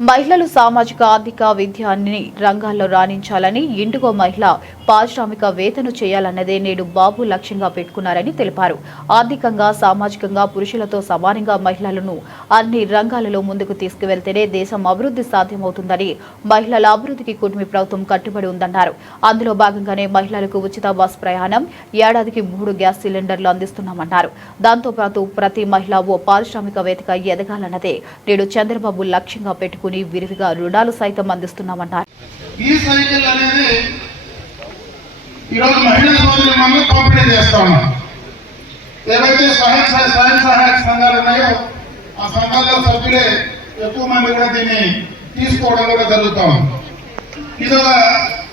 మహిళలు సామాజిక ఆర్థిక విద్య అన్ని రంగాల్లో రాణించాలని ఇండిగో మహిళ పారిశ్రామిక వేతను చేయాలన్నదే నేడు బాబు లక్ష్యంగా పెట్టుకున్నారని తెలిపారు. ఆర్థికంగా సామాజికంగా పురుషులతో సమానంగా మహిళలను అన్ని రంగాలలో ముందుకు తీసుకువెళ్తేనే దేశం అభివృద్ధి సాధ్యమవుతుందని, మహిళల అభివృద్ధికి కూటమి ప్రభుత్వం కట్టుబడి ఉందన్నారు. అందులో భాగంగానే మహిళలకు ఉచిత బస్ ప్రయాణం, ఏడాదికి 3 గ్యాస్ సిలిండర్లు అందిస్తున్నామన్నారు. దాంతోపాటు ప్రతి మహిళ ఓ పారిశ్రామికవేత్తగా ఎదగాలన్నదే నేడు చంద్రబాబు లక్ష్యంగా పెట్టుకున్నారు. విరివిగా రుణాలు సైతం అందిస్తున్నామన్నారు. ఈ సైకిల్ అనేది ఈరోజు మహిళా సోదరులను పంపిణీ చేస్తా ఉన్నాం. ఏవైతే స్వయం సహాయక సంఘాలు ఉన్నాయో ఆ సంఘాల్లో సభ్యులే ఎక్కువ మంది కూడా దీన్ని తీసుకోవడం కూడా జరుగుతా ఉంది. ఇది ఒక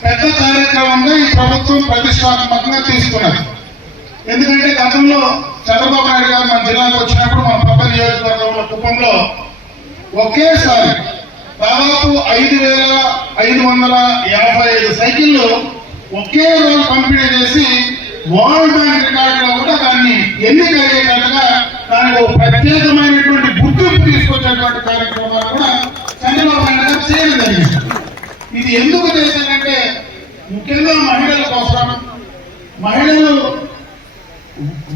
పెద్ద కార్యక్రమంగా ఈ ప్రభుత్వం ప్రతిష్టాత్మకంగా తీసుకున్నది. ఎందుకంటే గతంలో చంద్రబాబు నాయుడు గారు మన జిల్లాకు వచ్చినప్పుడు మన పక్క నియోజకవర్గంలో కుప్పంలో ఒకేసారి దాదాపు 5,555 సైకిళ్లు ఒకే రోజు పంపిణీ చేసి వరల్డ్ బ్యాంక్ రికార్డులో కూడా దాన్ని ఎన్నిక అయ్యేటట్టుగా దానికి ఒక ప్రత్యేకమైనటువంటి గుర్తింపు తీసుకొచ్చేటువంటి కార్యక్రమాలు కూడా చంద్రబాబు నాయుడు గారు చేయడం జరిగింది. ఇది ఎందుకు చేశారంటే ముఖ్యంగా మహిళల కోసం,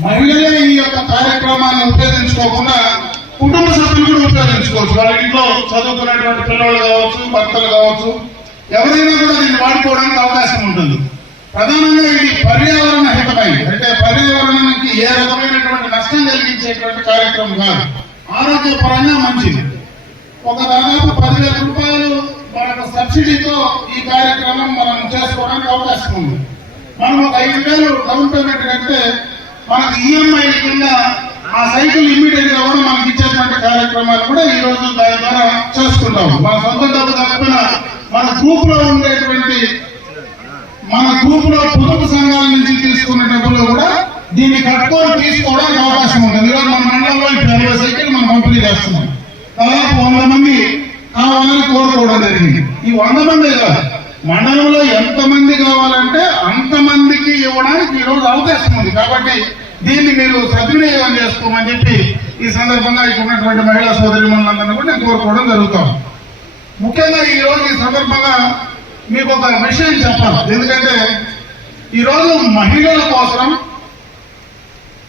మహిళలే ఈ యొక్క కార్యక్రమాన్ని ఉపయోగించుకోకుండా కుటుంబ సభ్యులు కూడా ఉపయోగించుకోవచ్చు. వాళ్ళ ఇంట్లో చదువుకున్నటువంటి పిల్లలు కావచ్చు, భర్తలు కావచ్చు, ఎవరైనా కూడా దీన్ని వాడుకోవడానికి అవకాశం ఉంటుంది. ప్రధానంగా ఇది పర్యావరణ హితమైనది, అంటే పర్యావరణానికి ఏ రకమైనటువంటి నష్టం కలిగించేటువంటి కార్యక్రమం కాదు, ఆరోగ్యపరంగా మంచిది. ఒక దాదాపు 10,000 రూపాయలు మనకు సబ్సిడీతో ఈ కార్యక్రమం మనం చేసుకోవడానికి అవకాశం ఉంది. మనం ఒక 5,000 డౌన్ పేమెంట్ కడితే మనకు ఈఎంఐ కింద ఆ సైకిల్ ఇమ్మీడియట్ గా కూడా మనకి ఇచ్చేటువంటి కార్యక్రమాలు కూడా ఈ రోజు దాని ద్వారా చేసుకుంటాం. మన సొంత డబ్బు కాకపోయినా మన గ్రూప్ లో ఉండేటువంటి పొదుపు సంఘాల నుంచి తీసుకున్న డబ్బులో కూడా దీన్ని కట్టుకొని తీసుకోవడానికి అవకాశం ఉంటుంది. ఈరోజు మన మండలంలో 20 సైకిల్ మనం పంపిణీ చేస్తున్నాం. దాదాపు 100 మంది కావాలని కోరుకోవడం జరిగింది. ఈ 100 మంది కాదు, మండలంలో ఎంతమంది కావాలంటే అంతమందికి ఇవ్వడానికి ఈ రోజు అవకాశం ఉంది. కాబట్టి దీన్ని మీరు సద్వినియోగం చేసుకోమని చెప్పి ఈ సందర్భంగా ఇక్కడ ఉన్నటువంటి మహిళా సోదరిమణులందరినీ కూడా నేను కోరుకోవడం జరుగుతాం. ముఖ్యంగా ఈ రోజు ఈ సందర్భంగా మీకు ఒక విషయం చెప్పాలి. ఎందుకంటే ఈరోజు మహిళల కోసం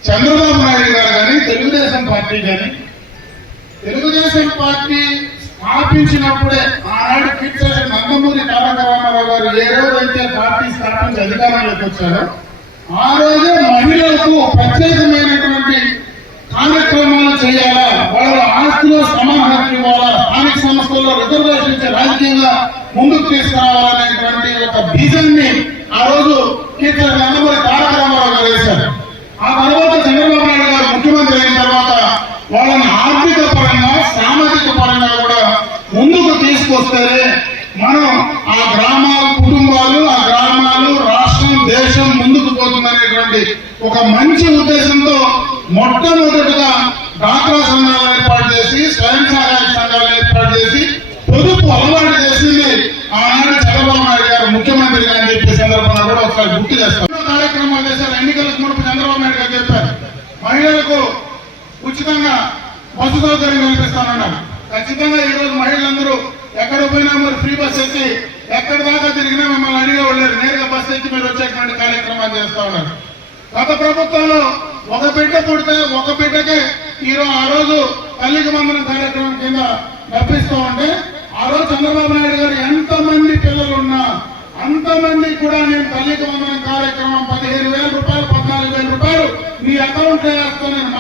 చంద్రబాబు నాయుడు గారు కానీ తెలుగుదేశం పార్టీ స్థాపించినప్పుడే ఆనాడు కీర్తి నందమూరి తారక రామారావు గారు ఏ రోజైతే పార్టీ స్థాపించి అధికారంలోకి వచ్చారో ఆ రోజే మహిళలకు ప్రత్యేకమైనటువంటి కార్యక్రమాలు చేయాలా, వాళ్ళ ఆస్తిలో సమాన హక్కు ఇవ్వాలా, స్థానిక సంస్థల్లో రిజర్వేషన్ ఇచ్చే రాజకీయంగా ముందుకు తీసుకురావాలనేటువంటి ఒక బీజాన్ని ఆ రోజు కీర్తి నందమూరి తారక రామారావు గారు వేశారు. ఆ తర్వాత చంద్రబాబు నాయుడు గారు ముఖ్యమంత్రి అయిన తర్వాత వాళ్ళని ఆర్థిక పరంగా, సామాజిక పరంగా కూడా ముందుకు తీసుకొస్తేనే మనం ఆ గ్రామాలు, కుటుంబాలు, ఆ గ్రామాలు, రాష్ట్రం, దేశం ముందుకు పోతుందనేటువంటి ఒక మంచి ఉద్దేశంతో మొట్టమొదటిగా డాక్రా సంఘాలను ఏర్పాటు చేసి, స్వయం సహాయక సంఘాలను ఏర్పాటు చేసి పొదుపు అలవాటు చేసింది ఆనాడు చంద్రబాబు నాయుడు గారు ముఖ్యమంత్రిగా అని చెప్పే సందర్భంగా కూడా ఒకసారి గుర్తు చేస్తాం. కార్యక్రమాలు చేశారు. ఎన్నికలకు మునుపు చంద్రబాబు నాయుడు గారు చెప్పారు మహిళలకు ఉచితంగా బస్సు సౌకర్యం కల్పిస్తానన్నారు. ఖచ్చితంగా ఈ రోజు మహిళలందరూ ఎక్కడ పోయినా మరి ఫ్రీ బస్ ఎక్కి ఎక్కడి దాకా తిరిగినా మిమ్మల్ని అడిగేవాళ్ళు, నేరుగా బస్సు ఎక్కి మీరు వచ్చేటువంటి కార్యక్రమాలు చేస్తా ఉన్నారు. గత ప్రభుత్వంలో ఒక బిడ్డ పుడితే ఒక బిడ్డకే ఆ రోజు తల్లికి వందనం కార్యక్రమం కింద డబ్బిస్తూ ఉంటే ఆ రోజు చంద్రబాబు నాయుడు గారు ఎంతమంది పిల్లలున్నా అంతమంది కూడా నేను తల్లికి వందనం కార్యక్రమం 15,000 రూపాయలు, 14,000 రూపాయలు మీ అకౌంట్ లో వేస్తానని